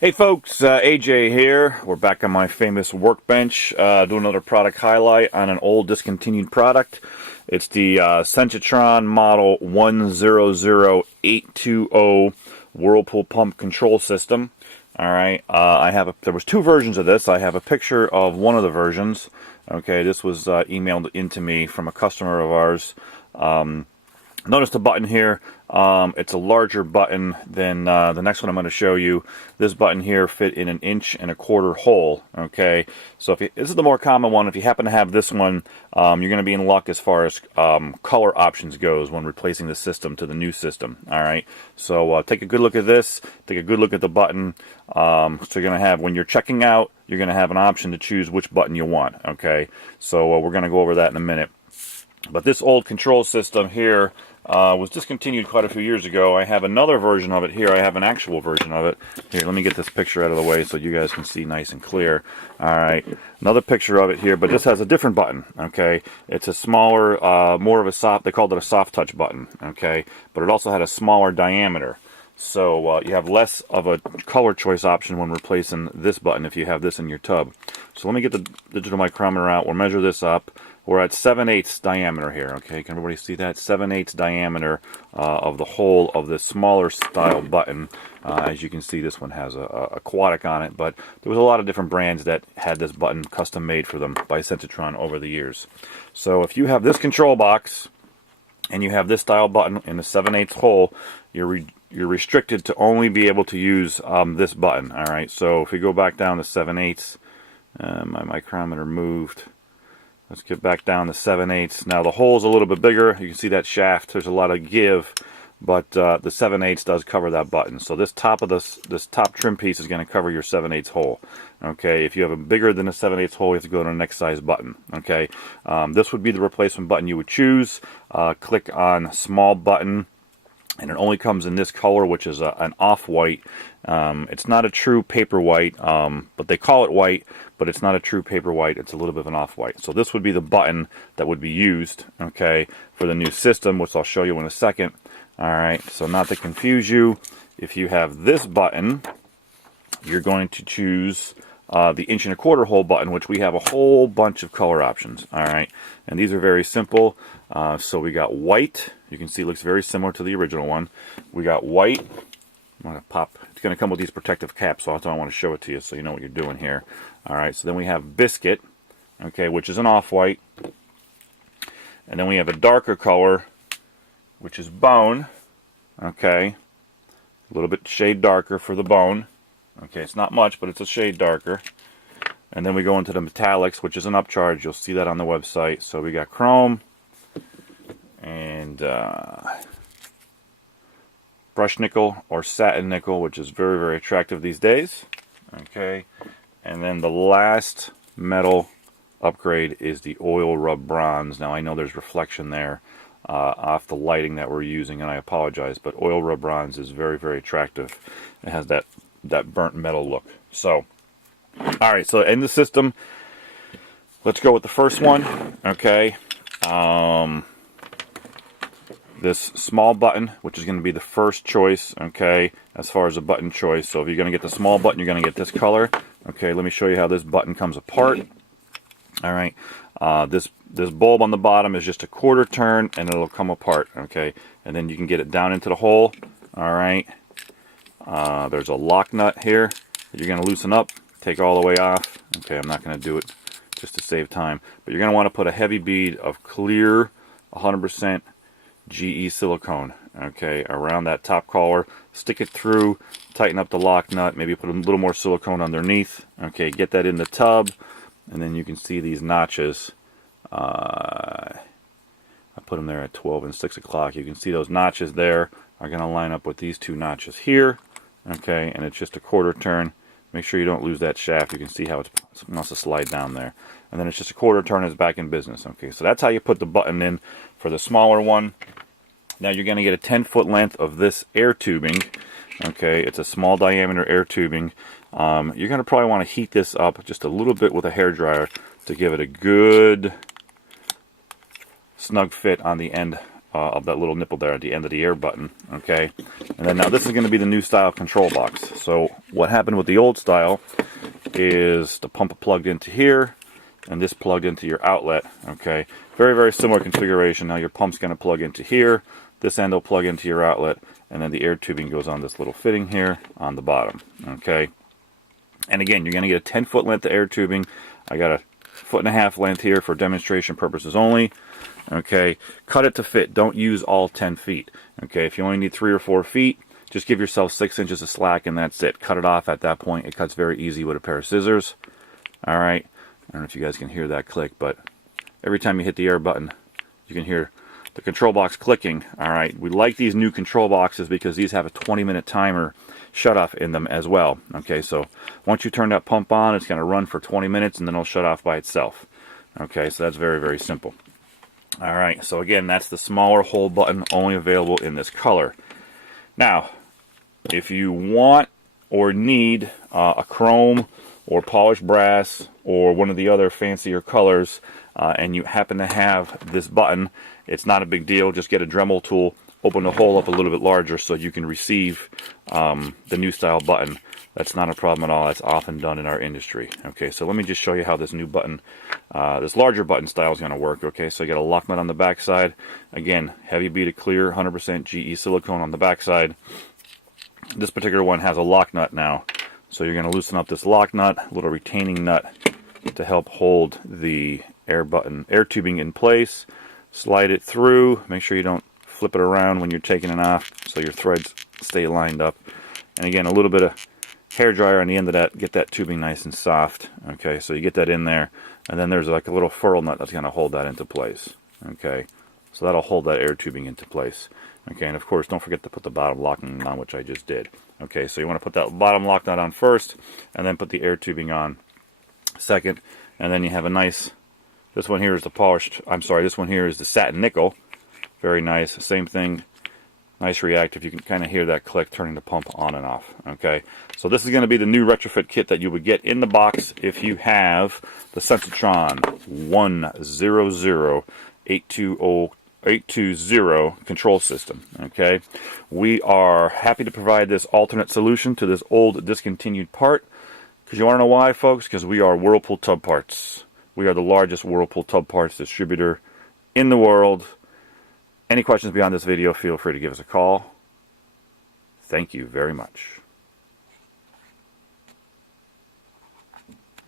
Hey folks, AJ here. We're back on my famous workbench, doing another product highlight on an old discontinued product. It's the Sensatron model 100820 Whirlpool pump control system. Alright, there was two versions of this. I have a picture of one of the versions. Okay, this was emailed into me from a customer of ours. Notice the button here, it's a larger button than the next one I'm going to show you. This button here fit in an 1.25 inch hole, okay? So this is the more common one. If you happen to have this one, you're going to be in luck as far as color options goes when replacing the system to the new system, alright? So take a good look at this, take a good look at the button. So you're going to have, when you're checking out, you're going to have an option to choose which button you want, okay? So we're going to go over that in a minute. But this old control system here was discontinued quite a few years ago. I have another version of it here. I have an actual version of it. Here, let me get this picture out of the way so you guys can see nice and clear. Alright, another picture of it here, but this has a different button, okay? It's a smaller, more of a soft, they called it a soft touch button, okay? But it also had a smaller diameter. So you have less of a color choice option when replacing this button if you have this in your tub. So let me get the digital micrometer out. We'll measure this up. We're at 7/8 diameter here, okay? Can everybody see that? 7/8 diameter of the hole of this smaller style button. As you can see, this one has a aquatic on it, but there was a lot of different brands that had this button custom made for them by Sensatron over the years. So if you have this control box and you have this style button in the 7/8 hole, you're restricted to only be able to use this button, alright? So if we go back down to 7/8, my micrometer moved. Let's get back down to 7/8. Now the hole's a little bit bigger. You can see that shaft. There's a lot of give, but the 7/8 does cover that button. So this top of this top trim piece is going to cover your 7/8 hole. Okay, if you have a bigger than a 7/8 hole, you have to go to the next size button. Okay, this would be the replacement button you would choose. Click on small button, and it only comes in this color, which is an off-white. It's not a true paper white, but they call it white, but it's not a true paper white. It's a little bit of an off-white. So this would be the button that would be used, okay, for the new system, which I'll show you in a second. Alright, so not to confuse you, if you have this button, you're going to choose the 1.25 inch hole button, which we have a whole bunch of color options. Alright, and these are very simple. So we got white. You can see it looks very similar to the original one. We got white. I'm going to pop. It's going to come with these protective caps, so I want to show it to you so you know what you're doing here. Alright, so then we have biscuit, okay, which is an off-white. And then we have a darker color, which is bone, okay. A little bit shade darker for the bone. Okay, it's not much, but it's a shade darker. And then we go into the metallics, which is an upcharge. You'll see that on the website. So we got chrome and brushed nickel or satin nickel, which is very, very attractive these days. Okay, and then the last metal upgrade is the oil rub bronze. Now I know there's reflection there off the lighting that we're using, and I apologize, but oil rub bronze is very, very attractive. It has that burnt metal look. So, alright, so in the system, let's go with the first one. Okay, this small button, which is going to be the first choice, okay, as far as a button choice. So if you're going to get the small button, you're going to get this color. Okay, let me show you how this button comes apart. Alright, this bulb on the bottom is just a 1/4 turn, and it'll come apart, okay, and then you can get it down into the hole. Alright, there's a lock nut here that you're going to loosen up, take all the way off. Okay, I'm not going to do it just to save time, but you're going to want to put a heavy bead of clear 100% GE silicone, okay, around that top collar. Stick it through, tighten up the lock nut, maybe put a little more silicone underneath. Okay, get that in the tub, and then you can see these notches. I put them there at 12 and 6 o'clock. You can see those notches there are going to line up with these two notches here. Okay, and it's just a 1/4 turn. Make sure you don't lose that shaft. You can see how it wants to slide down there. And then it's just a 1/4 turn, and it's back in business. Okay, so that's how you put the button in for the smaller one. Now you're going to get a 10-foot length of this air tubing. Okay, it's a small diameter air tubing. You're going to probably want to heat this up just a little bit with a hairdryer to give it a good snug fit on the end of that little nipple there at the end of the air button. Okay, and then now this is going to be the new style control box. So what happened with the old style is the pump plugged into here, and this plugged into your outlet. Okay, very, very similar configuration. Now your pump's going to plug into here, this end will plug into your outlet, and then the air tubing goes on this little fitting here on the bottom. Okay, and again, you're going to get a 10-foot length of air tubing. I got a 1.5 foot length here for demonstration purposes only. Okay, cut it to fit. Don't use all 10 feet. Okay, if you only need 3 or 4 feet, just give yourself 6 inches of slack and that's it. Cut it off at that point. It cuts very easy with a pair of scissors. All right, I don't know if you guys can hear that click, but every time you hit the air button, you can hear the control box clicking. All right, we like these new control boxes because these have a 20-minute timer shut off in them as well. Okay, so once you turn that pump on, it's going to run for 20 minutes and then it'll shut off by itself. Okay, so that's very, very simple. All right, so again, that's the smaller hole button, only available in this color. Now, if you want or need a chrome or polished brass or one of the other fancier colors, and you happen to have this button, it's not a big deal. Just get a Dremel tool, open the hole up a little bit larger so you can receive the new style button. That's not a problem at all. That's often done in our industry. Okay, so let me just show you how this new button, this larger button style is going to work. Okay, so you got a lock nut on the back side. Again, heavy beaded clear, 100% GE silicone on the back side. This particular one has a lock nut now. So you're going to loosen up this lock nut, a little retaining nut to help hold the air tubing in place. Slide it through. Make sure you don't flip it around when you're taking it off so your threads stay lined up. And again, a little bit of hair dryer on the end of that, get that tubing nice and soft. Okay, so you get that in there, and then there's like a little ferrule nut that's going to hold that into place. Okay, so that'll hold that air tubing into place. Okay, and of course, don't forget to put the bottom lock nut on, which I just did. Okay, so you want to put that bottom lock nut on first, and then put the air tubing on second, and then you have a nice, this one here is the polished, I'm sorry, this one here is the satin nickel. Very nice, same thing. Nice reactive. You can kind of hear that click turning the pump on and off. Okay, so this is going to be the new retrofit kit that you would get in the box if you have the Sensatron 100820820 control system. Okay, we are happy to provide this alternate solution to this old discontinued part. Because you want to know why, folks? Because we are Whirlpool Tub Parts. We are the largest Whirlpool Tub Parts distributor in the world. Any questions beyond this video, feel free to give us a call. Thank you very much.